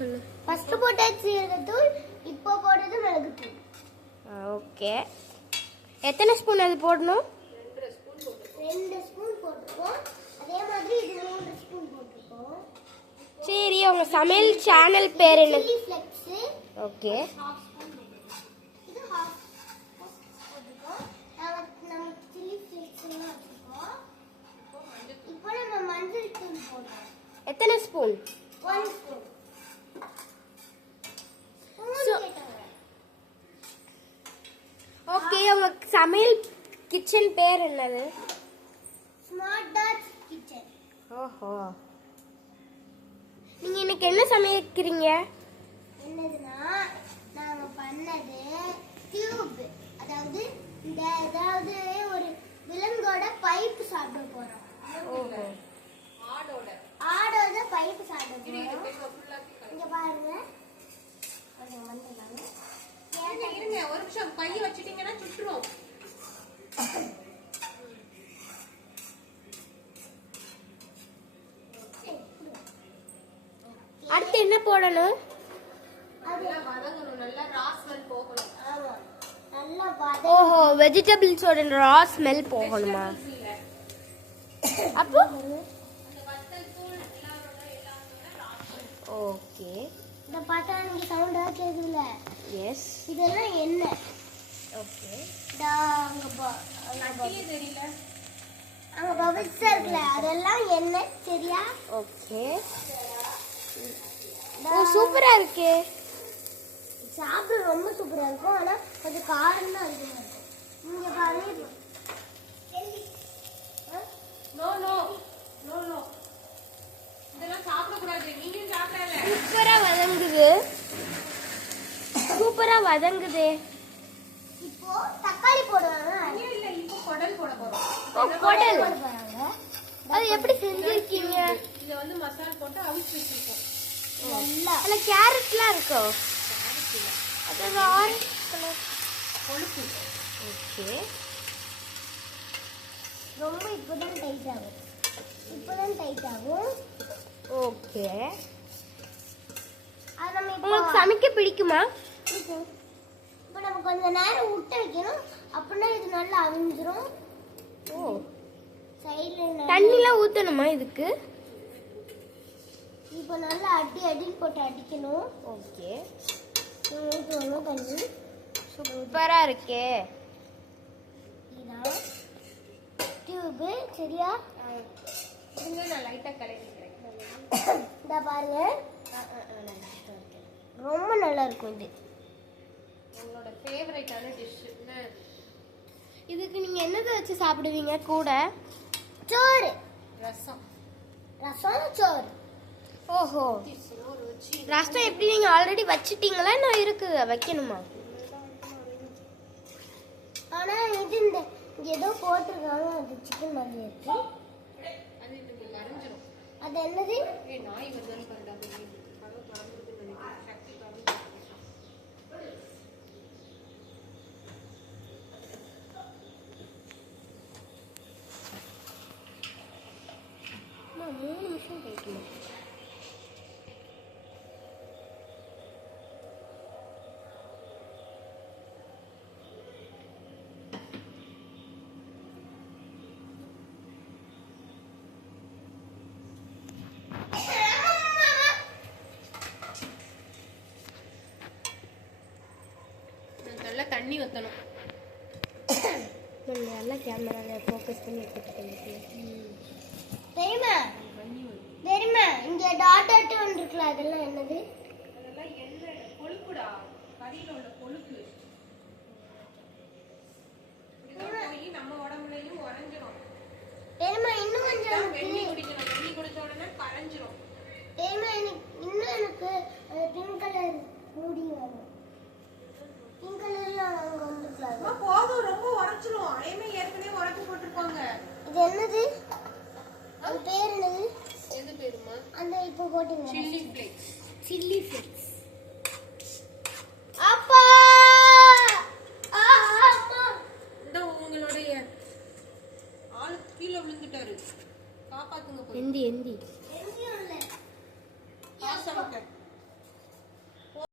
சொல்லு. ஃபர்ஸ்ட் போட்ட சீரகத்தூள், இப்போ போடுறது மிளகுத்தூள். ஓகே. எத்தனை ஸ்பூன் அது போடணும்? 2 ஸ்பூன் போட்டுருக்கோம். அதே மாதிரி இது 3 ஸ்பூன் போட்டுருக்கோம். சரி, உங்க சமையல் சேனல் பேர் என்ன? Chilli flex. ஓகே. இது ஹாஃப் போட்டுருக்கோம். நம்ம சில்லி ஃப்ளெக்ஸ் எல்லாம் வச்சிருக்கோம். இப்போ நம்ம மஞ்சள் தூள் போடுறோம். எத்தனை ஸ்பூன்? 1 ஸ்பூன். ஓகே, உங்க சமையல் கிச்சன் பேர் என்னது? Smart dots kitchen. ஓஹோ. நீங்க இன்னைக்கு என்ன சமைக்கிறீங்க? என்னதுன்னா நாங்க பண்ணது டியூப், அதாவது ஒரு விலங்கோட பைப் சாப்பிட போறோம். ஓஹோ. ஆடோட பைப் சாப்பிட போறோம். இங்க பாருங்க. கொஞ்சம் வந்துட்டாங்க. இருங்க ஒரு நிமிஷம், கை வச்சிட்டீங்கன்னா சுற்றுறோம். அடுத்து என்ன போடணும்? நல்லா வதங்கணும், நல்லா ரா ஸ்மெல் போகணும். ஆமா, நல்லா வதங்க. ஓஹோ, வெஜிடபிள்ஸோட ரா ஸ்மெல் போகணுமா? அப்போ ஓகே. இந்த பார்த்தா நீங்க சவுண்டா கேக்குதுல? எஸ். இதெல்லாம் என்ன? ஓகே. தெரியல, அங்க பபிள்ஸ் இருக்குல்ல, அதெல்லாம் என்ன சரியா? ஓகே. ஓ, சூப்பரா இருக்கே. சாப்பிட ரொம்ப சூப்பரா இருக்கும். ஆனா கொஞ்சம் காரம் தான் அதிகமா இருக்கும். இங்க பாருங்க. நோ நோ நோ நோ, இதெல்லாம் சாப்பிட கூடாது. நீங்க சாப்பிடல. சூப்பரா வதங்குது. சூப்பரா வதங்குது. இப்போ தக்காளி போடுவாங்க. இல்ல, இப்போ குடல் போட போறோம். ஓ, குடல். போடுவாங்க. அது எப்படி செஞ்சிருக்கீங்க? இத வந்து மசாலா போட்டு அவிச்சு வச்சிருக்கோம். நல்லா அதுல கேரட்லாம் இருக்கோ? அது ஆரஞ்சு கலர் கொழுப்பு. ஓகே. ரொம்ப இப்போதான் டைட் ஆகும். இப்போதான் டைட் ஆகும். ஓகே. அது நம்ம இப்போ உங்களுக்கு சமைக்க பிடிக்குமா? பிடிக்கும். இப்போ நம்ம கொஞ்ச நேரம் விட்டு வைக்கணும். அப்படின்னா இது நல்லா அவிஞ்சிரும். ஓ, சைடுல தண்ணிலாம் ஊத்தணுமா இதுக்கு? இப்போ நல்லா அடின்னு போட்டு அடிக்கணும். ஓகே. ஊற்றணும் தண்ணி. சூப்பரா இருக்கே. இதான் டியூபு சரியா? இதுங்க நான் லைட்டா கலக்கிக்கிறேன். இந்த பாருங்க, ரொம்ப நல்லா இருக்கும். இது உங்களோட ஃபேவரட்டான டிஷ் என்ன? இதுக்கு நீங்க என்னதை வச்சு சாப்பிடுவீங்க கூட? சோறு, ரசம். ரசம் சோறு. ஓஹோ. சோறு வச்சு ரசம் எப்படி நீங்க ஆல்ரெடி வச்சிட்டீங்களா? நான் இருக்குது வைக்கணுமா? ஆனா இது இந்த இங்க ஏதோ போட்டிருக்காங்க. அது சிக்கன் மாதிரி இருக்கு. அது இப்ப மறைஞ்சிரும். அது என்னது? ஏய், நாய் வருதுன்னு பாருடா. அது மறந்துருக்குன்னு நினைக்கிறேன். சக்தி காமி. நான் 3 நிமிஷம் வைக்கணும். நல்லா தண்ணி ஊத்தணும். நல்லா கேமரால ஃபோக்கஸ் பண்ணி எடுத்துட்டு தெரியுமா? தெரியுமா? இங்க டாட் ஒன்று இருக்குல்ல, அதெல்லாம் என்னது? அதெல்லாம் எண்ணெய் கொழுப்புடா, கறியில உள்ள கொழுப்பு. இதெல்லாம் போய் நம்ம உடம்புலயும் உறைஞ்சிரும். தெரியுமா? இன்னும் கொஞ்சம் வெந்நி குடிக்கணும். வெந்நி குடிச்ச உடனே கரைஞ்சிரும். தெரியுமா? எனக்கு பிங்க் கலர் மூடி வேணும். பிங்க் கலர்ல அங்க வந்துருக்கலாம். போதும், ரொம்ப உரைச்சிரும். அலையுமே ஏற்கனவே உரைச்சு போட்டிருப்பாங்க. இது என்னது? அது பேர் என்னது? எது பேருமா? அந்த இப்போ போட்டீங்க சில்லி ஃப்ளேக்ஸ். Chilli flakes.